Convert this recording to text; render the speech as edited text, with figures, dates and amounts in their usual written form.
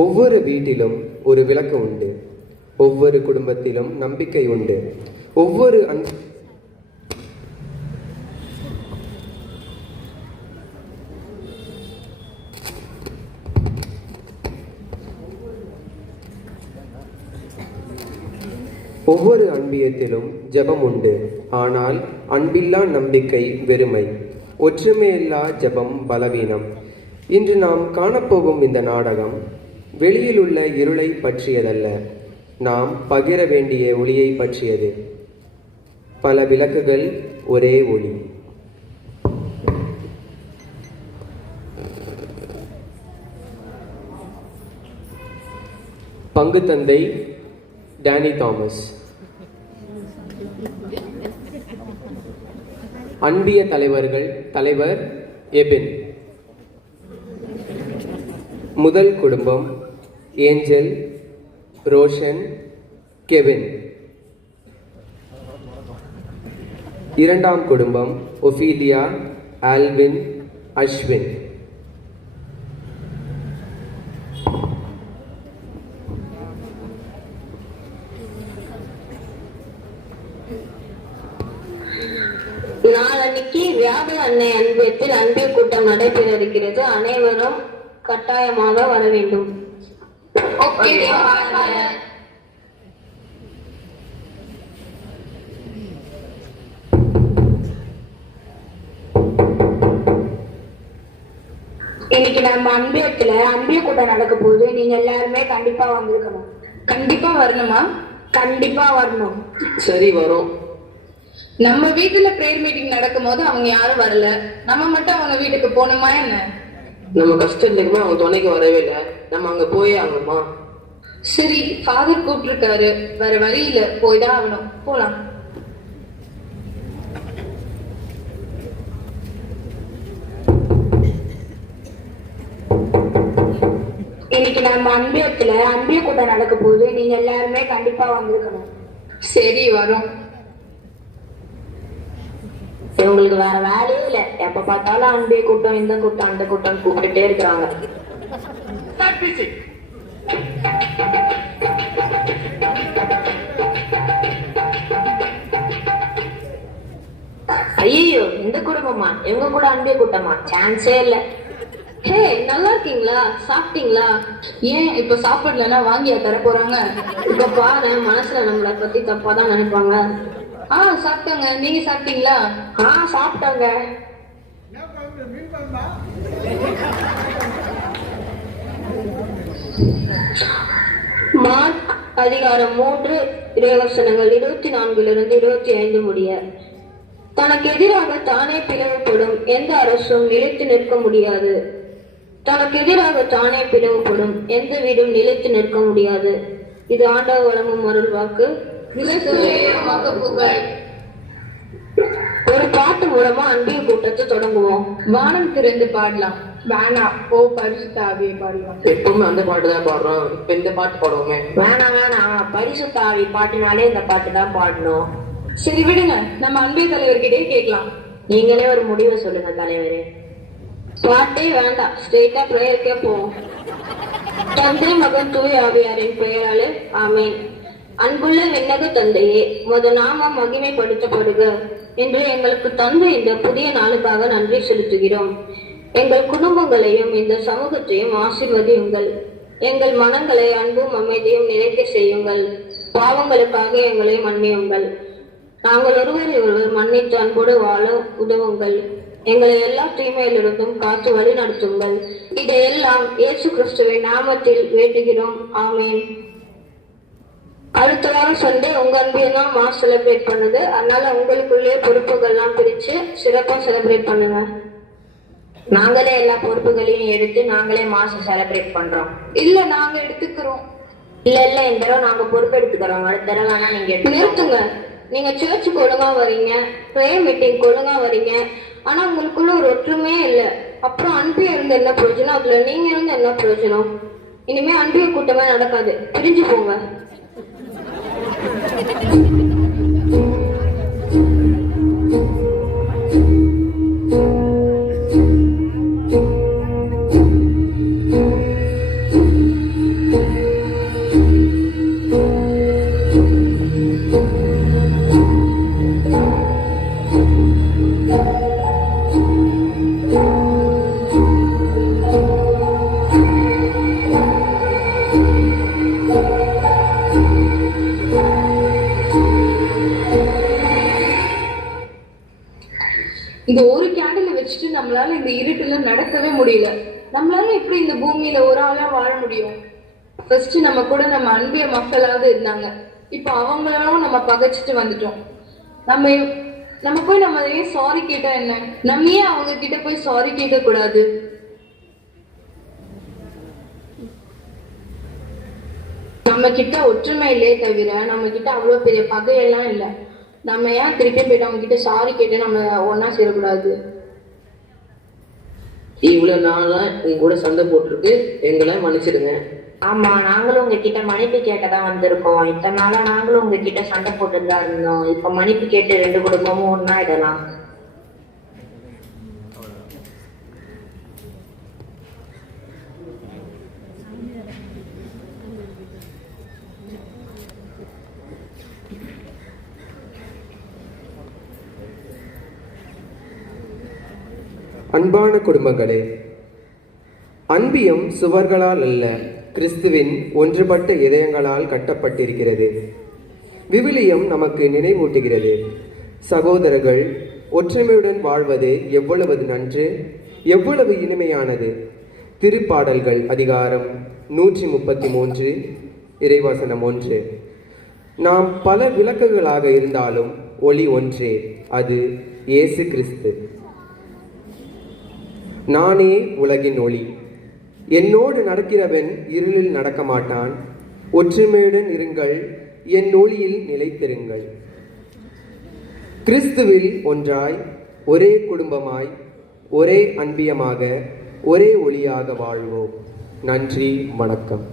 ஒவ்வொரு வீட்டிலும் ஒரு விளக்கு உண்டு. ஒவ்வொரு குடும்பத்திலும் நம்பிக்கை உண்டு. ஒவ்வொரு ஒவ்வொரு அன்பியத்திலும் ஜெபம் உண்டு. ஆனால் அன்பில்லா நம்பிக்கை வெறுமை, ஒற்றுமையில்லா ஜெபம் பலவீனம். இன்று நாம் காணப்போகும் இந்த நாடகம் வெளியில் உள்ள இருளை பற்றியதல்ல, நாம் பகிர வேண்டிய ஒளியை பற்றியது. பல விளக்குகள், ஒரே ஒளி. பங்கு தந்தை டேனி தாமஸ். அன்பிய தலைவர்கள்: தலைவர் எபின். முதல் குடும்பம்: ஏஞ்சல், ரோஷன், கெவின். இரண்டாம் குடும்பம்: ஒஃபீலியா, ஆல்வின், அஸ்வின். நாளன்னைக்கு வியாபார அன்னை அன்பியத்தில் அன்பிய கூட்டம் நடைபெற இருக்கிறது. அனைவரும் கட்டாயமாக வர வேண்டும். இன்னைக்கு நம்ம அன்பிய கூட்டம் நடக்க போகுது. நீங்க எல்லாருமே கண்டிப்பா வந்திருக்கணும். கண்டிப்பா வரணுமா? கண்டிப்பா வரணும். சரி, வரும். நம்ம வீட்டுல பிரேயர் மீட்டிங் நடக்கும் போது அவங்க யாரும் வரல, நம்ம மட்டும் அவங்க வீட்டுக்கு போகணுமா என்ன? நம்ம கஷ்டம் இல்லைக்குமா அவங்க துணைக்கு வரவே இல்லை, நம்ம அங்க போயே ஆகணுமா? சரி, ஃபாதர் கூப்பிட்டுருக்காரு, வேற வழி இல்ல, போய்தான் ஆகணும். போலாம். இன்னைக்கு நம்ம அன்பிய கூட்டம் நடக்க போகுது. நீங்க எல்லாருமே கண்டிப்பா வந்திருக்கணும். சரி, வரும். இவங்களுக்கு வேற வேலையே இல்ல, எப்ப பார்த்தாலும் அன்பிய கூட்டம், இந்த கூட்டம், அந்த கூட்டம் கூப்பிட்டுட்டே இருக்கிறாங்க. ஐயோ, இந்த குடும்பமா? இவங்க கூட அன்பிய கூட்டமா? சான்ஸே இல்ல. ஹே, நல்லா இருக்கீங்களா? சாப்பிட்டீங்களா? ஏன் இப்ப சாப்பிடலன்னா வாங்கியா தர போறாங்க? இப்ப பாரு, மனசுல நம்மளை பத்தி தப்பாதான் நினைப்பாங்க. சாப்பிட்டாங்க. நீங்க சாப்பிட்டீங்களா? சாப்பிட்டாங்க. மார்க் அதிகாரம் 3 இறைவசனங்கள் 24 25 முடிய. தனக்கு எதிராக தானே பிளவுபடும் எந்த அரசும் நிலைத்து நிற்க முடியாது. தனக்கு எதிராக தானே பிளவுபடும் எந்த வீடும் நிலைத்து நிற்க முடியாது. இது ஆண்டவர் வழங்கும் அருள் வாக்கு. ஒரு பாட்டு மூலமா அன்பிய கூட்டத்தை தொடங்குவோம். வானம் திறந்து பாடலாம். வேணாம், ஓ பரிசுத்த ஆவியை பாடலாம். எப்பவுமே அந்த பாட்டு தான் பாடுறோம், இப்ப இந்த பாட்டு பாடுவோமே. வேணாம், பரிசுத்த ஆவி பாட்டினாலே இந்த பாட்டு தான் பாடணும். சரி விடுங்க, நம்ம அன்பிய தலைவர்கிட்டே கேட்கலாம். நீங்களே ஒரு முடிவை சொல்லுங்க தலைவரே. பாட்டே வேண்டாம், ஸ்ட்ரெயிட்டா பிரேயருக்கே போவோம். தந்தை, மகன், தூய ஆவியாரின் பெயராலே ஆமேன். அன்புள்ள விண்ணக தந்தையே, உமது நாமம் மகிமைப்படுத்தப்படுக என்று எங்களுக்கு தந்த இந்த புதிய நாளுக்காக நன்றி செலுத்துகிறோம். எங்கள் குடும்பங்களையும் இந்த சமூகத்தையும் ஆசீர்வதியுங்கள். எங்கள் மனங்களை அன்பும் அமைதியும் நிலைக்க செய்யுங்கள். பாவங்களுக்காக எங்களை மன்னியுங்கள். நாங்கள் ஒருவரை ஒருவர் மன்னித்து அன்போடு வாழ உதவுங்கள். எங்களை எல்லா தீமையிலிருந்தும் காத்து வழி நடத்துங்கள். இதையெல்லாம் இயேசு கிறிஸ்துவின் நாமத்தில் வேண்டுகிறோம். ஆமேன். அடுத்த வாரம் சண்டே உங்க அன்பியம் தான் செலிப்ரேட் பண்ணுது. அதனால உங்களுக்குள்ளே பொறுப்புகள்லாம் பிரிச்சு சிறப்பா செலிப்ரேட் பண்ணுங்க. நாங்களே எல்லா பொறுப்புகளையும் எடுத்து நாங்களே மாசம் செலிப்ரேட் பண்றோம். இல்ல, நாங்க எடுத்துக்கிறோம். இல்ல, இந்த தடவை நாங்க பொறுப்பு எடுத்துக்கிறோம். அடுத்த தடவை வேணா நீங்க நிறுத்துங்க. நீங்க சர்ச்சுக்கு ஒழுங்கா வரீங்க, பிரேயர் மீட்டிங் ஒழுங்கா வரீங்க, ஆனா உங்களுக்குள்ள ஒரு ஒற்றுமையே இல்ல. அப்புறம் அன்பிய இருந்து என்ன பிரயோஜனம்? அதுல நீங்க இருந்து என்ன பிரயோஜனம்? இனிமே அன்பிய கூட்டமே நடக்காது, பிரிஞ்சு போங்க. இருட்டுல நடக்கவே முடியல. நம்மளால எப்படி இந்த பூமியில ஒரு ஆளா வாழ முடியும்? ஃபர்ஸ்ட் நம்ம கூட நம்ம அன்பிய மக்களாவது இருந்தாங்க. இப்போ அவங்களெல்லாம் நம்ம பகைச்சிட்டு வந்துட்டோம். நம்ம போய் நம்ம ஏன் சாரி கேட்டா என்ன? நம்ம ஏன் அவங்க கிட்ட போய் சாரி கேட்க கூடாது? நம்ம கிட்ட ஒற்றுமை இல்லையே தவிர நம்ம கிட்ட அவ்வளவு பெரிய பகையெல்லாம் இல்லை. நம்ம ஏன் திருப்பி போயிட்டு அவங்க கிட்ட சாரி கேட்டு நம்ம ஒன்னா சேரக்கூடாது? இவ்வளவு நாளா உங்க கூட சண்டை போட்டிருக்கு, எங்களை மன்னிச்சிடுங்க. ஆமா, நாங்களும் உங்ககிட்ட மன்னிப்பு கேட்டதான் வந்திருக்கோம். இத்தனை நாளா நாங்களும் உங்ககிட்ட சண்டை போட்டுதான் இருந்தோம். இப்ப மன்னிப்பு கேட்டு 2 குடும்பமும் ஒன்னாயிடலாம். அன்பான குடும்பங்களே, அன்பியம் சுவர்களால் அல்ல, கிறிஸ்துவின் ஒன்றுபட்ட இதயங்களால் கட்டப்பட்டிருக்கிறது. விவிலியம் நமக்கு நினைவூட்டுகிறது, சகோதரர்கள் ஒற்றுமையுடன் வாழ்வது எவ்வளவு நன்று, எவ்வளவு இனிமையானது. திருப்பாடல்கள் அதிகாரம் 133 இறைவசனம் 1. நாம் பல விளக்குகளாக இருந்தாலும் ஒளி ஒன்றே, அது இயேசு கிறிஸ்து. நானே உலகின் ஒளி. என்னோடு நடக்கிறவன் இருளில் நடக்க மாட்டான். ஒற்றுமையுடன் இருங்கள், என் ஒளியில் நிலைத்திருங்கள். கிறிஸ்துவில் ஒன்றாய், ஒரே குடும்பமாய், ஒரே அன்பியமாக, ஒரே ஒளியாக வாழ்வோம். நன்றி, வணக்கம்.